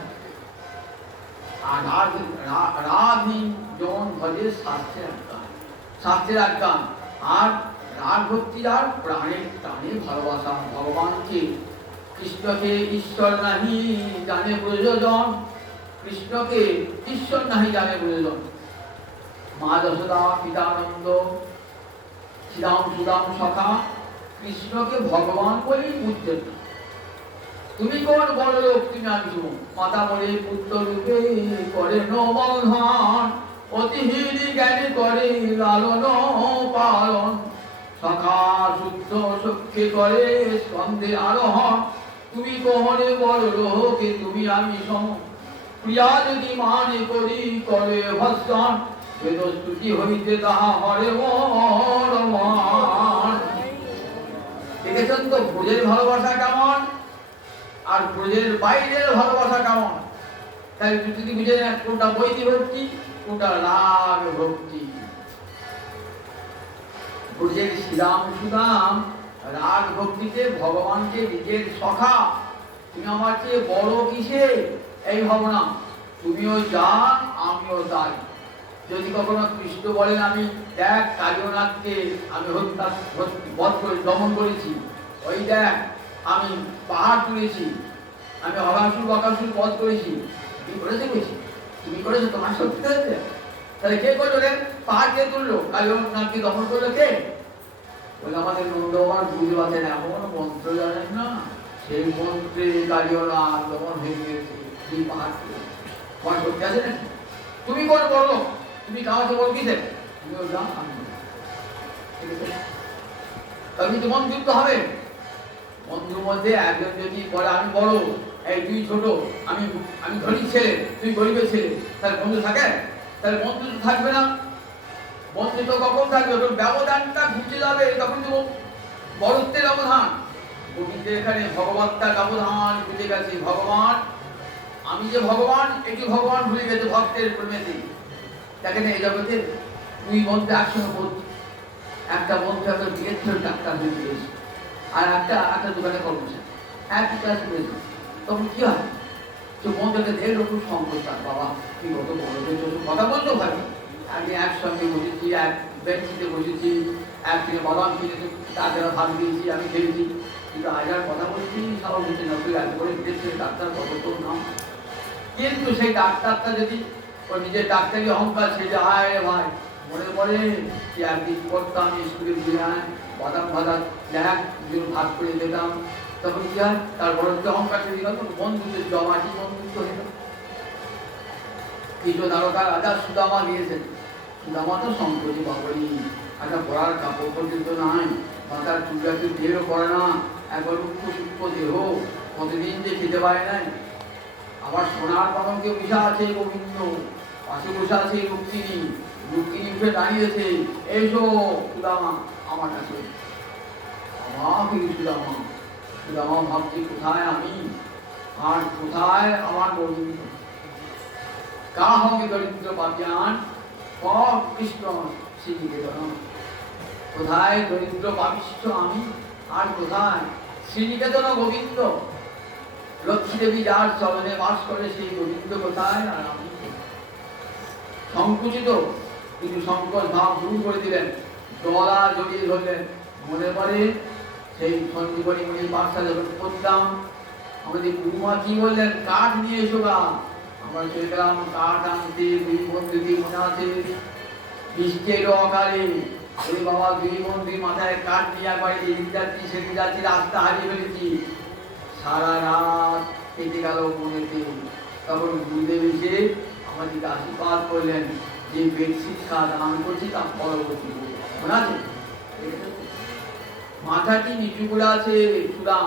আর রাধি জন ভজে শাস্ত্রের আজ্ঞা, শাস্ত্রের আজ্ঞা। আর রাগ ভক্তি যার প্রাণের টানে ভালোবাসা ভগবানকে। কৃষ্ণকে ঈশ্বর নাহি জানে প্রয়োজন, কৃষ্ণকে ঈশ্বর নাহি জানে প্রয়োজন। মা যশোদা, পিতানন্দ, শ্রীরাম সুদাম সখা কৃষ্ণকে ভগবান বলেই বুঝতেন না। তুমি কোন বড় লোক, তুমি আমি মাতা বলে পুত্র রূপে করে নবন্ধন, অতিহীন জ্ঞানী করে লালন পালন, সখা শুদ্ধ সখ্যে করে স্কন্ধে আরোহণ। তুমি কোহনে বড় লোকে, তুমি আমি সম, প্রিয়া যদি মানে করি করে ভস্জন, বেদস্তুতি হইতে তাহা হরে মন। দেখেছেন তো ব্রজের ভালোবাসা কেমন আর ব্রজের বাইরের ভালোবাসা কেমন। তাই যদি বুঝে না কোনটা বৈদি ভক্তি, কোনটা রাগ ভক্তি। ব্রজের শ্রীরাম সুদাম রাগ ভক্তিতে ভগবানকে নিজের সখা, তুমি আমার চেয়ে বড় কিসে এই ভাবনা, তুমিও যা আমিও তাই। যদি কখনো কৃষ্ণ বলেন আমি দেখ কালিয়নাথকে আমি দমন করেছি, ওই দেখ আমি পাহাড় তুলেছি, আমি অগাসুর বকাসুর বধ করেছি, তুমি করেছো বলছি, তুমি করেছো, তোমার সত্যি হয়েছে। তাহলে কে করলো রে? পাহাড় কে তুললো? কালিয়নাথকে দমন করলো কে? বলে আমাদের নন্দবাবার বুঝতে পারছেন এমন মন্ত্র জানেন না, সেই মন্ত্রে কালিয়নাথ দমন হয়ে গিয়েছে। এই পাহাড় তোমার সত্যি আছে নাকি? তুমি কোন বলো, তুমি কাউকে বল কিসে? তুমিও যা আমি। ঠিক আছে? তবে কিন্তু বন্ধুত্ব হবে। বন্ধুর মধ্যে একজন যদি বলে আমি বড়, এই তুই ছোট, আমি আমি ধনী ছেলে, তুই গরিবের ছেলে, তাহলে বন্ধু থাকে? তাহলে বন্ধু তো থাকবে না। বন্ধু তো কখন থাকবে? যখন ব্যবধানটা ঘুচে যাবে, তখন তো বড়ত্বের ব্যবধান। গোবিন্দের এখানে ভগবত্তার ব্যবধান ঘুচে গেছে। ভগবান, আমি যে ভগবান, এটি ভগবান ভুলে গেছে ভক্তের প্রেমেতে। দেখেন এই জগতে দুই বন্ধু একসঙ্গে পড়ছে। একটা বন্ধু একটা বিয়ের ছিল, ডাক্তার হয়ে গিয়েছে, আর একটা দোকানে কর্মচারী, একই ক্লাস করেছে। তখন কি হয়? তো বন্ধুকে দেখলো খুব সংকোচার, বাবা কি কত বড় হয়েছে, কথা বলতো ভাই। আমি একসঙ্গে বসেছি, এক বেঞ্চিতে বসেছি, একদিকে বাদাম কিনেছি, তাদের ভাগ দিয়েছি, আমি খেয়েছি, কিন্তু আজ আর কথা বলছি সাহস হচ্ছে না। তুই এত করে বিদেশে ডাক্তার, কত তোর নাম। কিন্তু সেই ডাক্তারটা যদি ওই নিজের ডাক্তারি অহংকার ছেড়ে, আয় ভাই মনে পড়ে যে একদিন করতাম স্কুলে ঘুরে আয়, বাদাম বাদাম দেখ ভাগ করে দিতাম, তখন কি হয়? তার বড় যে অহংকার ছেড়ে গেল, বন্ধুদের জমাটি বন্ধুত্ব হয়ে গেল। কিছু দ্বারকা রাজা সুদামা দিয়েছেন। সুদামা তো সম্পত্তি বাবরি, একটা পড়ার কাপড় পর্যন্ত নাই, মাথার চুলটাকে বেরও করে না, একবার উচ্চ সূক্ষ্ম দেহ, কতদিন যে খেতে পারে নাই। আবার সোনার পালঙ্কে বসে আছে গোবিন্দ, পাশে বসে আছে রুক্মিণী, রুক্মিণী উঠে দাঁড়িয়েছে, এসো সুদামা আমার কাছে। আমাকে সুদামা, সুদামা ভাবছি কোথায় আমি আর কোথায় আমার গোবিন্দ। কা হবে দরিদ্র পাপিয়ান, কৃষ্ণ শ্রীনিকেতন। কোথায় দরিদ্র পাপিষ্ঠ আমি, আর কোথায় শ্রীনিকেতন গোবিন্দ। লক্ষ্মী দেবী যার চরণে বাস করে, সেই গোবিন্দ কোথায় আর আমি। সংকুচিত কিন্তু সংকোচ ভাব দূর করে দিলেন, গলা জড়িয়ে ধরলেন। মনে পড়ে সেই সঞ্জীবনী মণির বাসা যখন করতাম, আমাদের গুরুমা কি বললেন, কাঠ নিয়ে এসো গা। আমরা চলে গেলাম কাঠ আনতে, দুই বন্ধুকে মনে আছে বৃষ্টির অকালে, ওই বাবা দুই বন্ধু মাথায় কাঠ নিয়ে একবার এদিক যাচ্ছি সেদিক যাচ্ছি, রাস্তা হারিয়ে ফেলেছি। সারা রাত কেটে গেল মনেতে। তখন গুরুদেব এসে আমাদেরকে আশীর্বাদ করলেন যে বেদ শিক্ষা দান করছি তা পরবর্তী মনে আছে। মাথাটি নিচু করে আছে চূড়া,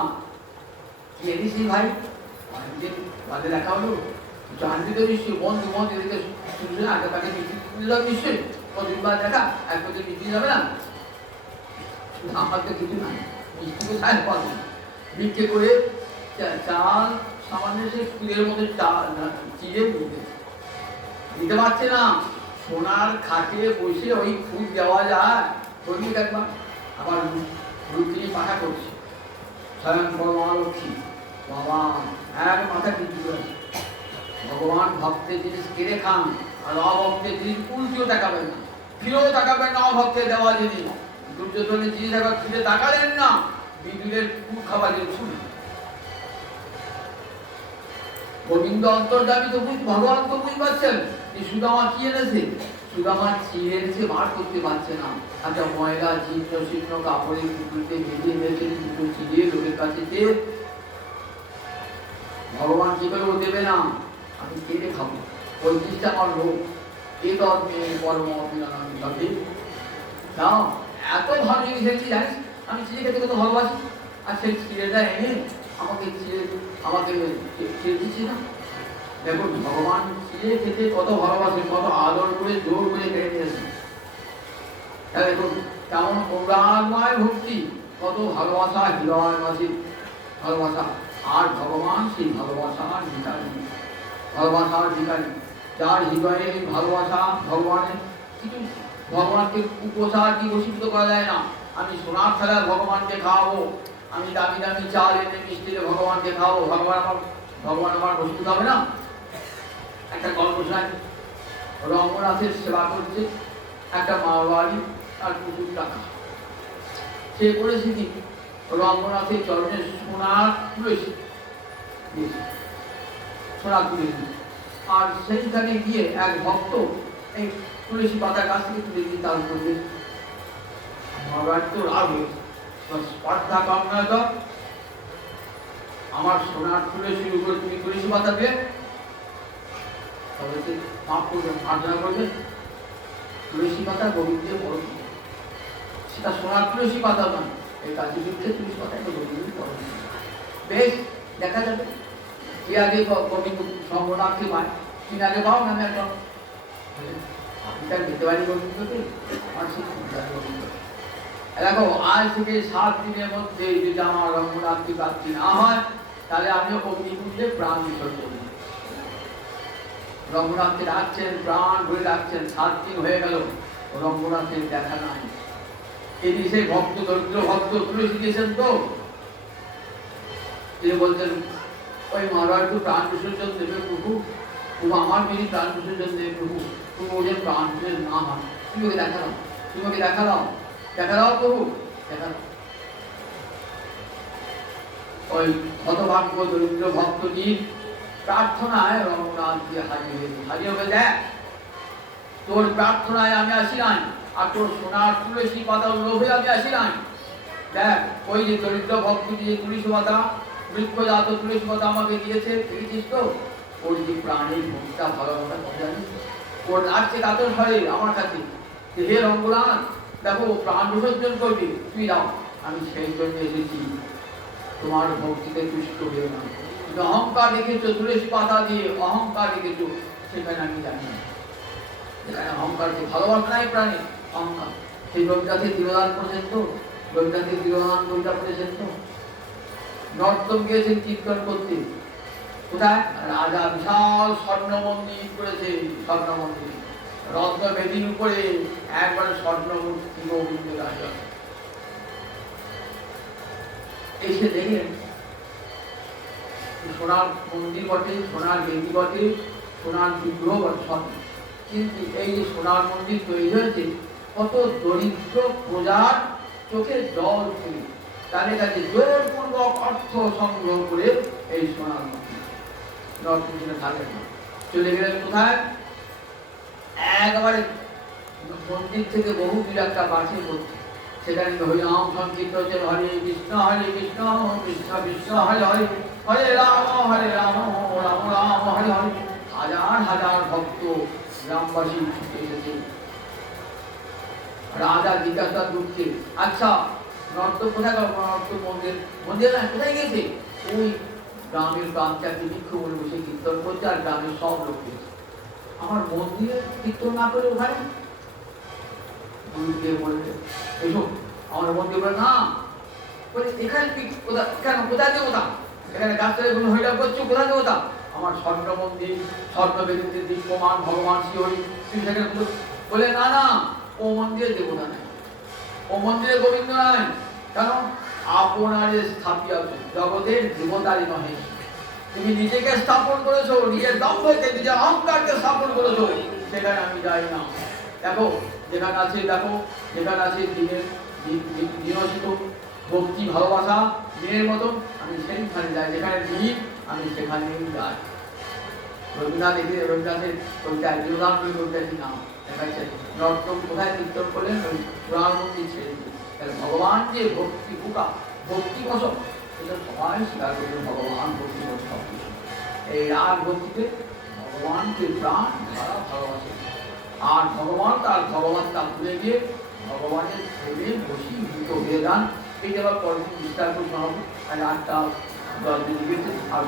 এনেছি ভাই বাদে দেখা হলো, জানবি তো নিশ্চয়ই বন্ধু বন্ধু এদিকে শুনছে না, আগে তাকে মিষ্টি যাবে নিশ্চয়ই, কতদিনবার দেখা এক বছর মিষ্টি যাবে না। আমার তো কিছু নাই, মিষ্টি কোথায় পাবো? ভিক্ষে করে চাল সামান্য সে ফুলের মধ্যে চিড়ে দিতে পারছে না। সোনার খাটে বসে ওই ফুল দেওয়া যায় কর্মী দেখবা। আবার রুক্মিণী পাঠা করছে, স্বয়ং পরমালক্ষ্মী বাবা এক মাথা বিক্রি করেছে। ভগবান ভক্তের জিনিস কেড়ে খান, আর অভক্তের জিনিস উল্টেও তাকাবেন না, ফিরেও তাকাবেন না। অভক্তের দেওয়া জিনিস দুর্যোধনের জিনিস একবার ফিরে তাকালেন না, বিদুরের কুল খাবার শুনে। গোবিন্দ অন্তর্যামী তো ভগবান তো বুঝতে পারছেন যে সুদামা কি এনেছে। সুদামা চিড়ে এনেছে, বার করতে পারছে না। একটা ময়লা জীর্ণ শীর্ণ কাপড়ের টুকরোতে ভেজে ভেজে দুটো চিড়ে লোকের কাছে দিয়ে ভগবান কি করে ও দেবে না, আমি কেটে খাবো, ওই জিনিসটা আমার লোক। এ তো পরম অভিনন্দন সবে তাও এত ভালো জিনিস এনেছি জানিস, আমি চিড়ে খেতে কত ভালোবাসি। আর সেই চিড়েটা এনে আমাকে ছেড়ে দিচ্ছি না। দেখুন ভগবান চিড়ে খেতে কত ভালোবাসে, কত আদর করে জোর করে খেয়ে নিয়েছে। দেখুন কেমন অনুরাগময় ভক্তি, কত ভালোবাসা, হৃদয় মাঝে ভালোবাসা। আর ভগবান সেই ভালোবাসার ভিখারি, ভালোবাসার ভিখারি, যার হৃদয়ে ভালোবাসা ভগবানের। কিছু ভগবানকে উপচার কি বশীভূত করা যায় না। আমি সোনার খেলায় ভগবানকে খাওয়াবো, আমি দামি দামি চাল এনে মিষ্টিতে ভগবানকে খাওয়াবো, ভগবান আমার বশীভূত হবে না। একটা গল্প শোনাই, রঙ্গনাথের সেবা করছে একটা মাওয়ারি, আর প্রচুর টাকা। সে করেছে কি, রঙ্গনাথের চরণে সোনার তুলেছে, সোনার তুলেছে। আর সেইখানে গিয়ে এক ভক্ত এই তুলসী পাতা গাছ থেকে তুলে দিয়ে তার উপর তো রাগ হয়েছে, স্পর্ধা কম নয় তো, আমার সোনার তুলসীর উপরে তুমি তুলসী পাতা দিয়ে তবে সে মাফ করবে, মার্জনা করবে। তুলসী পাতা গোবিন্দের বড়, সে সেটা সোনার তুলসী পাতা নয়, এই কাজী বৃক্ষের তুলসী পাতা একটা গোবিন্দ পরম। বেশ, দেখা যাবে তুই আগে গোবিন্দ সঙ্গনাথকে পায়, তুই আগে পাও না, আমি একদম আপনি তার যেতে পারি গোবিন্দকে, আমার সেই গোবিন্দ। দেখো আজ থেকে 7 দিনের মধ্যে যদি আমার রঙ্গনাথকে প্রাপ্তি না হয়, তাহলে আমিও অগ্নিকুণ্ডে প্রাণ বিসর্জন। রঙ্গনাথকে ডাকছেন, প্রাণ ভরে ডাকছেন, 7 দিন হয়ে গেল, রঙ্গনাথের দেখা নাই। তিনি সেই ভক্ত, দরিদ্র ভক্ত তুলসী দিয়েছেন তো, তিনি বলছেন ওই মারা একটু প্রাণ বিসর্জন দেবে প্রভু, প্রভু আমার যদি প্রাণ বিসর্জন দেবে প্রভু, প্রভু ওদের প্রাণ বিসর্জন না হয়, তুমি ওকে দেখা দাও, তুমি ওকে দেখা দাও, দেখা দাও প্রভু, দেখা দাও। ওই হতভাগ্য দরিদ্র ভক্তটি প্রার্থনায় রঙ্গনাথ দিয়ে হাজির হয়েছে। হাজির হয়ে দেখ, তোর প্রার্থনায় আমি আসি নাই, আর তোর সোনার তুলসী পাতার লোভে আমি আসি নাই। দেখ ওই যে দরিদ্র ভক্তটি যে তুলসী পাতা, বৃক্ষজাত তুলসী পাতা আমাকে দিয়েছে, দেখেছিস তো? ওর যে প্রাণের ভক্তা ভালোবাসা কথা জানিস, ওর আসছে কাতর ভয়ে আমার কাছে, হে রঙ্গনাথ দেখো প্রাণ বিসর্জন করবি, তুই যাও, আমি সেই জন্য এসেছি, তোমার ভক্তিতে তুষ্ট হয়ে না। কিন্তু অহংকার দেখেছো, তুলসী পাতা দিয়ে অহংকার দেখেছো, সেখানে আমি জানি না। যেখানে অহংকারকে ভালোবাসা নাই প্রাণী, অহংকার। সেই রবিদাসে তিরোধান করেছেন তো, রবিদাসে তিরোধান বইটা পড়েছেন তো, নর্তম গিয়েছেন কীর্তন করতে, কোথায়? রাজা বিশাল স্বর্ণ মন্দির করেছে, স্বর্ণ মন্দির, রত্ন বেদির উপরে একবারে স্বর্ণ মূর্তি গোবিন্দ রাজা। এসে দেখেন সোনার মন্দির বটে, সোনার বেদি বটে, সোনার বিগ্রহ বটে সব, কিন্তু এই যে সোনার মন্দির তৈরি হয়েছে কত দরিদ্র প্রজার চোখে জল ফেলে তাদের কাছে জোরপূর্বক অর্থ সংগ্রহ করে এই সোনার মন্দির নরসিংহ থাকেন না, চলে গেলেন কোথায়? একবারে মন্দির থেকে বহু দূর একটা বাসে করছে, সেখানে হরিনাম সংকীর্তন হচ্ছে, হরে কৃষ্ণ কৃষ্ণ কৃষ্ণ হরে হরে, হরে রাম রাম রাম হরে হরে। হাজার হাজার ভক্ত গ্রামবাসী ছুটে এসেছে। রাজা জিজ্ঞাসা করছে, আচ্ছা নর্ত কোথায় গেল? নর্ত মন্দির, মন্দির না কোথায় গেছে? ওই গ্রামের প্রান্তে বৃক্ষ বলে বসে কীর্তন করছে, আর গ্রামের সব লোক গেছে। আমার মন্দিরে কীর্তন না করে ওখানে গুরুদেব বললেন, এসো আমার মন্দির। বলে না, বলে এখানে কেন, কোথায় দেবতা? এখানে গাছতলায় কোনো হরিনাম করছো, কোথায় দেবতা? আমার স্বর্ণ মন্দির, স্বর্ণ বেদিতে দীপ্যমান ভগবান শ্রীহরি, তুমি সেখানে বলে না না, ও মন্দিরে দেবতা নাই, ও মন্দিরে গোবিন্দ নাই। কেন? আপনারে স্থাপিত জগতের দেবতারই নহে, তুমি নিজেকে স্থাপন করেছো, নিজের দম্ভকে, নিজের অহংকারকে স্থাপন করেছো, সেখানে আমি যাই না। দেখো যেখানে আছে, দেখো যেখানে আছে দিনের দিনচিত ভক্তি ভালোবাসা দিনের মতন, আমি সেইখানে যাই, যেখানে দিন আমি সেখানেই যাই। রবীন্দ্রনাথ দেখে রবীন্দ্রনাথের কবিতায় বিরোধান করে কবিতাটি নাম দেখাচ্ছে, নর্তম কোথায় কীর্তন করলেন? ওই পুরাণ মন্দির ছেড়ে দিয়ে। ভগবান যে ভক্তি ভুকা, ভক্তি বসক, এটা সবাই স্বীকার করবেন, ভগবান ভক্তি বসক। এই রাগ ভক্তিতে ভগবানকে প্রাণ ধারা ভালোবাসে, আর ভগবান তার ভগবানটা ভুলে গিয়ে ভগবানের প্রেমে বশীভূত হয়ে যান। এই আবার পরের দিন বিস্তার করে শোনাবো, আর 8টা 10 দিন গেছে, আর